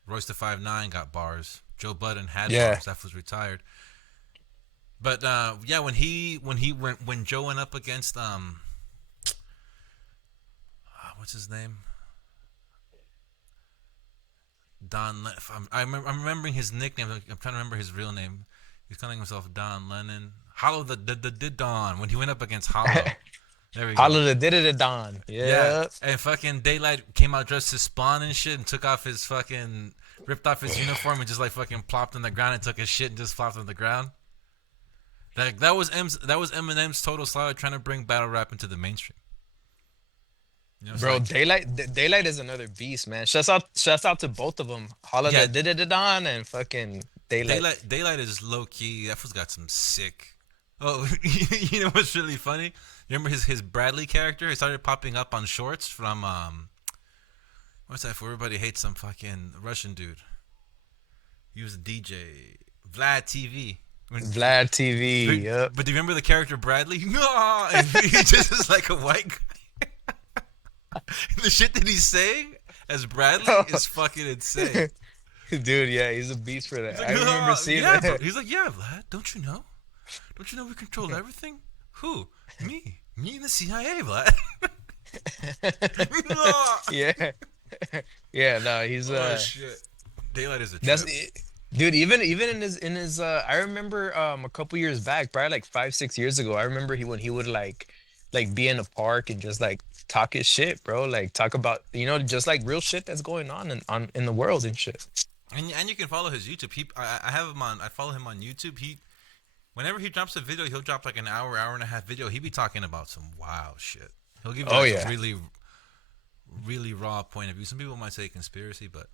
Royce the 5'9" got bars. Joe Budden had Yeah. bars. That was retired. But yeah, when Joe went up against what's his name? I'm remembering his nickname. I'm trying to remember his real name. He's calling himself Don Lennon. Hollow the Don when he went up against Hollow. There we go. Hollow the did it at dawn. Yeah. And fucking Daylight came out dressed as Spawn and shit and took off his fucking ripped off his uniform and just like fucking plopped on the ground and took his shit and just flopped on the ground. That was Eminem's total slaughter trying to bring battle rap into the mainstream. You know, Bro, like, Daylight is another beast, man. Shouts out to both of them. Holla Yeah. did it on and fucking Daylight. Daylight is low key. That fool's got some sick. Oh, you know what's really funny? You remember his Bradley character? He started popping up on shorts from what's that for? Everybody hates some fucking Russian dude. He was a DJ. Vlad TV. Vlad TV. Yep. But do you remember the character Bradley? No, and he just is like a white guy. The shit that he's saying as Bradley is fucking insane. Dude, yeah, he's a beast for that. He's like, I remember seeing yeah, that. He's like, yeah, Vlad, don't you know? Don't you know we control everything? Who? Me and the CIA, Vlad. Yeah. Yeah, no, he's Oh shit. Daylight is a that's trip. dude, even in his I remember a couple years back, probably like 5-6 years ago, I remember when he would like be in a park and just like talk his shit, bro, like talk about, just like real shit that's going on in the world and shit. And you can follow his YouTube. I have him on. I follow him on YouTube. Whenever he drops a video, he'll drop like an hour and a half video. He be talking about some wild shit. He'll give you a really, really raw point of view. Some people might say conspiracy, but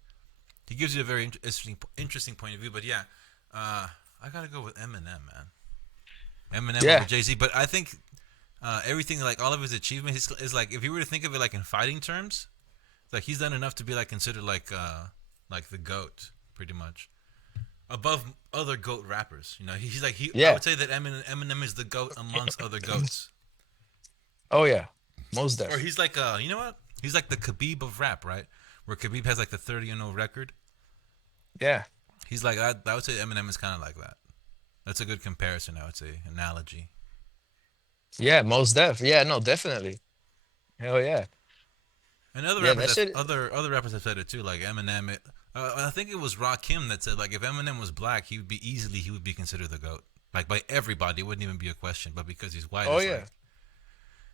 he gives you a very interesting point of view. But yeah, I gotta go with Eminem, man. Eminem over Jay-Z. But I think everything, like all of his achievements, is like, if you were to think of it like in fighting terms, like he's done enough to be like considered like the GOAT, pretty much, above other GOAT rappers. He's like I would say that Eminem is the GOAT amongst other GOATs. Oh yeah, most Or definitely. he's like you know what? He's like the Khabib of rap, right? Where Khabib has like the 30-0 record. Yeah. He's like I would say Eminem is kind of like that. That's a good comparison, I would say, analogy. Yeah, most def. Yeah, no, definitely. Hell yeah. And other Yeah, rappers, that shit- other rappers have said it too, like Eminem. I think it was Rakim that said like if Eminem was black, he would be considered the GOAT, like by everybody. It wouldn't even be a question. But because he's white, Oh it's yeah. like,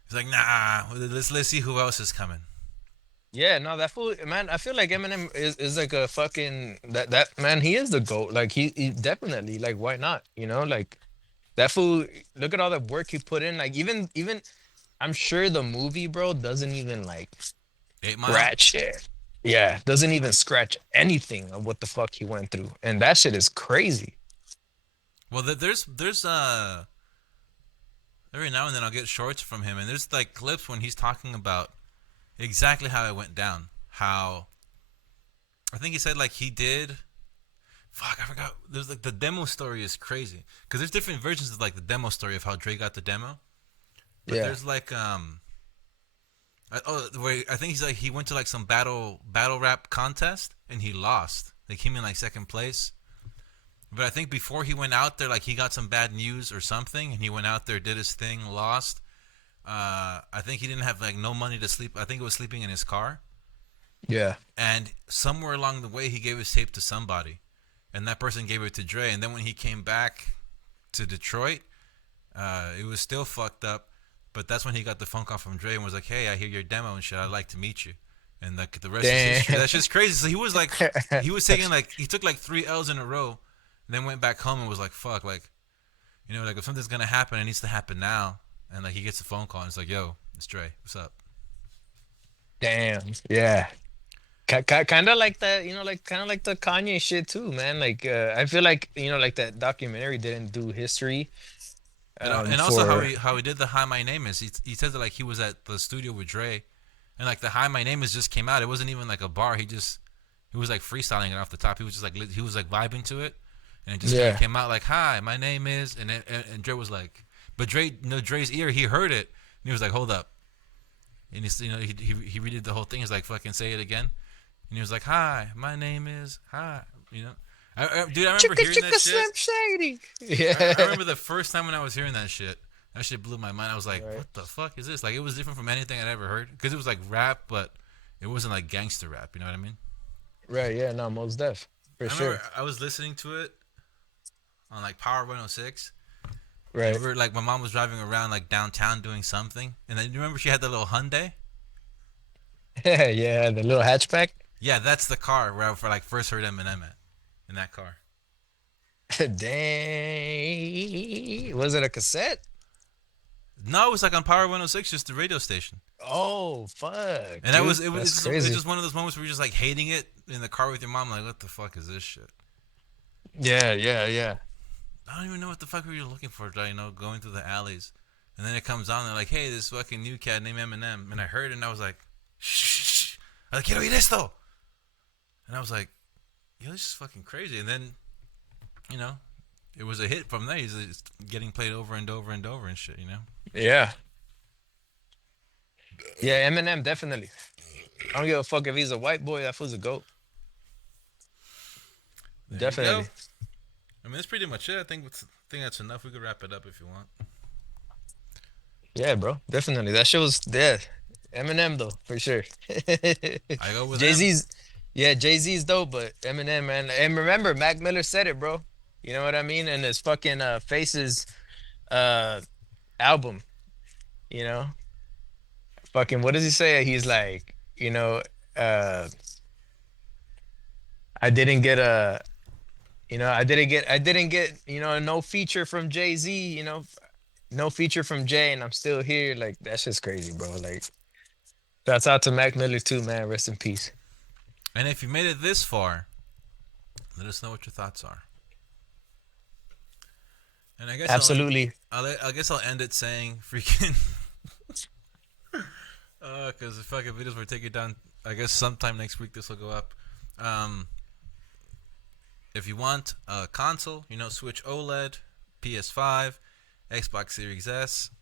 he's like, nah. Let's see who else is coming. Yeah, no, that fool, man. I feel like Eminem is like a fucking that man. He is the GOAT. Like he definitely, like, why not? Like that fool. Look at all the work he put in. Like even I'm sure the movie, bro, doesn't even like 8 Mile. scratch it. Yeah, doesn't even scratch anything of what the fuck he went through, and that shit is crazy. Well, there's every now and then I'll get shorts from him, and there's like clips when he's talking about exactly how it went down. How I think he said like he did. Fuck, I forgot. There's like the demo story is crazy because there's different versions of like the demo story of how Dre got the demo. But Yeah. there's like I think he's like he went to like some battle rap contest and he lost. They came in like second place. But I think before he went out there, like he got some bad news or something, and he went out there, did his thing, lost. I think he didn't have like no money to sleep. I think it was sleeping in his car. Yeah. And somewhere along the way, he gave his tape to somebody, and that person gave it to Dre. And then when he came back to Detroit, it was still fucked up. But that's when he got the phone call from Dre and was like, "Hey, I hear your demo and shit. I'd like to meet you." And like the rest is history. That's just crazy. So he was like, he took like 3 L's in a row, and then went back home and was like, "Fuck, like, like if something's gonna happen, it needs to happen now." And like he gets a phone call and it's like, "Yo, it's Dre. What's up?" Damn. Yeah. Kind of like that, kind of like the Kanye shit too, man. Like, I feel like, like that documentary didn't do history. And also how he did the "Hi, my name is." He said that like he was at the studio with Dre, And like the "Hi, my name is" just came out. It wasn't even like a bar. He was like freestyling it off the top. He was just like vibing to it, and it just kinda came out like "Hi, my name is," and Dre was like, but Dre's ear, he heard it, and he was like, "Hold up," and he redid the whole thing. He's like, "Fucking say it again," and he was like, "Hi, my name is," dude, I remember hearing that shit. Shady. Yeah. I remember the first time when I was hearing that shit. That shit blew my mind. I was like, what the fuck is this? Like, it was different from anything I'd ever heard. Because it was like rap, but it wasn't like gangster rap. You know what I mean? Right, yeah, no, most def. For sure. I was listening to it on like Power 106. Right. We were, like, my mom was driving around like downtown doing something. And then you remember she had the little Hyundai? Yeah, the little hatchback. Yeah, that's the car where I first heard Eminem at. In that car. Dang. Was it a cassette? No, it was like on Power 106, just the radio station. Oh, fuck. And dude, it was just one of those moments where you're just like hating it in the car with your mom, like, what the fuck is this shit? Yeah. I don't even know what the fuck we were looking for, going through the alleys. And then it comes on, they're like, hey, this fucking new cat named Eminem. And I heard it and I was like, shh. I was like, quiero oír esto. And I was like, yo, this is fucking crazy. And then, it was a hit from there. He's getting played over and over and over and shit, Yeah. Yeah, Eminem, definitely. I don't give a fuck if he's a white boy. That fool's a goat. There Definitely. I mean, that's pretty much it. I think that's enough. We could wrap it up if you want. Yeah, bro. Definitely. That shit was dead. Eminem, though, for sure. I go with Jay-Z's. Yeah, Jay-Z's dope, but Eminem, man. And remember, Mac Miller said it, bro. You know what I mean? And his fucking Faces album, Fucking, what does he say? He's like, I didn't get no feature from Jay-Z, no feature from Jay, and I'm still here. Like, that's just crazy, bro. Like, shouts out to Mac Miller too, man. Rest in peace. And if you made it this far, let us know what your thoughts are. And I guess Absolutely. I guess I'll end it saying freaking because the fucking videos will take it down. I guess sometime next week this will go up. If you want a console, SwitchOLED, PS5, Xbox Series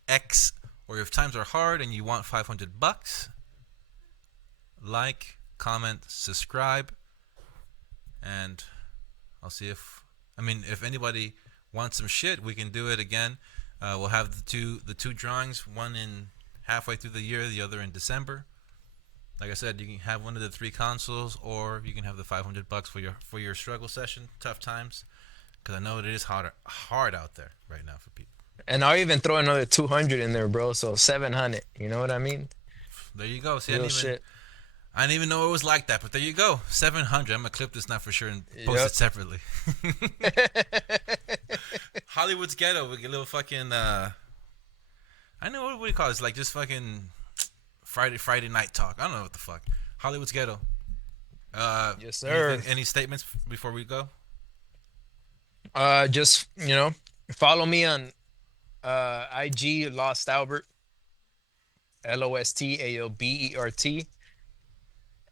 X, or if times are hard and you want $500, like, comment, subscribe, and I'll see if anybody wants some shit, we can do it again. We'll have the two drawings, one in halfway through the year, the other in December. Like I said, you can have one of the 3 consoles, or you can have the $500 for your struggle session, tough times, because I know it is hard out there right now for people. And I'll even throw another 200 in there, bro. So 700. You know what I mean? There you go. See, Real shit. I didn't even know it was like that, but there you go. 700. I'm gonna clip this now for sure and post it separately. Hollywood's Ghetto. We get a little fucking. I know what do you call it? It's like just fucking Friday night talk. I don't know what the fuck. Hollywood's Ghetto. Yes, sir. Any statements before we go? Just follow me on IG Lostlbert, LOSTALBERT,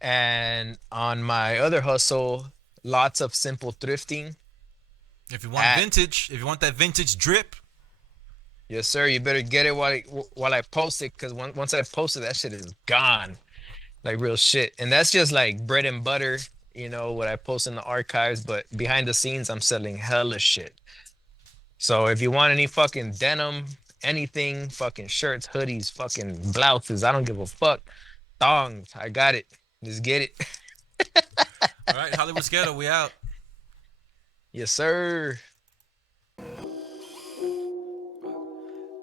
and on my other hustle, Lots of Simple Thrifting. If you want that vintage drip, yes, sir. You better get it while I post it, because once I post it, that shit is gone, like real shit. And that's just like bread and butter, what I post in the archives. But behind the scenes, I'm selling hella shit. So if you want any fucking denim, anything, fucking shirts, hoodies, fucking blouses, I don't give a fuck. Thongs, I got it. Just get it. All right, Hollywood's Ghetto, we out. Yes, sir.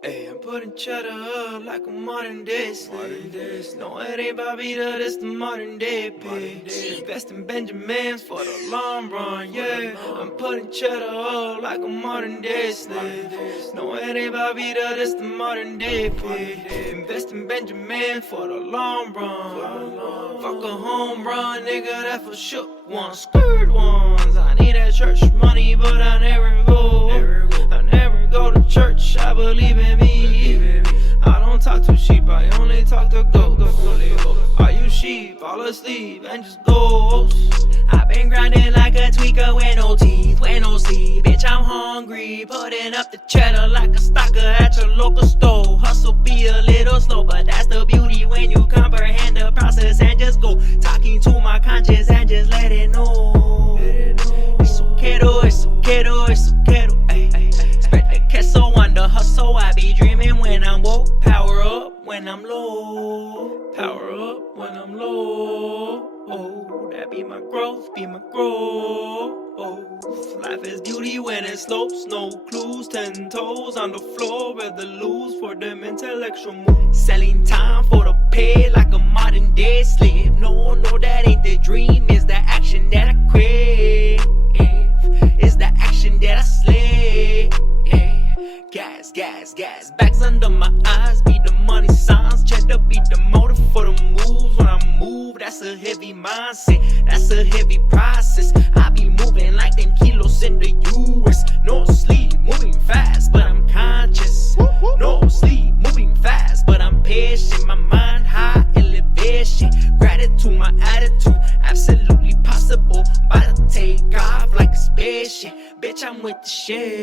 Hey, I'm putting cheddar up like a modern day slave. No, it ain't Bobita, this the modern day pig. Invest in Benjamins for the long run, yeah. I'm putting cheddar up like a modern day slave. No, it ain't Bobita, this the modern day pig. Invest in Benjamins for the long run. Fuck a home run, nigga, that for shook ones, scared ones. I need that church money, but I never go. I never go to church, I believe in me. I don't talk to sheep, I only talk to goats. sheep, fall asleep and just ghost. I've been grinding like a tweaker with no teeth, with no sleep. Bitch, I'm hungry, putting up the cheddar like a stalker at your local store. Hustle be a little slow, but that's the beauty when you comprehend the process and just go. Talking to my conscience and just let it know. It's so ghetto, it's so ghetto, it's so ghetto. Spread the queso on the hustle. I be dreaming when I'm woke. Power up when I'm low. Power up when I'm low. Oh, that be my growth, be my growth. Life is beauty when it slopes, no clues, 10 toes on the floor, rather lose for them intellectual moves. Selling time for the pay like a modern day slave. No, that ain't the dream, it's the action that I crave. It's the action that I slay. Gas, backs under my eyes, be the money signs, cheddar be the motive for the moves. When I move, that's a heavy mindset, that's a heavy process. I be moving like them kilos in the US. No sleep, moving fast, but I'm conscious. No sleep, moving fast, but I'm patient. My mind high elevation, gratitude, my attitude, absolutely possible. About to take off like a spaceship, bitch, I'm with the shit.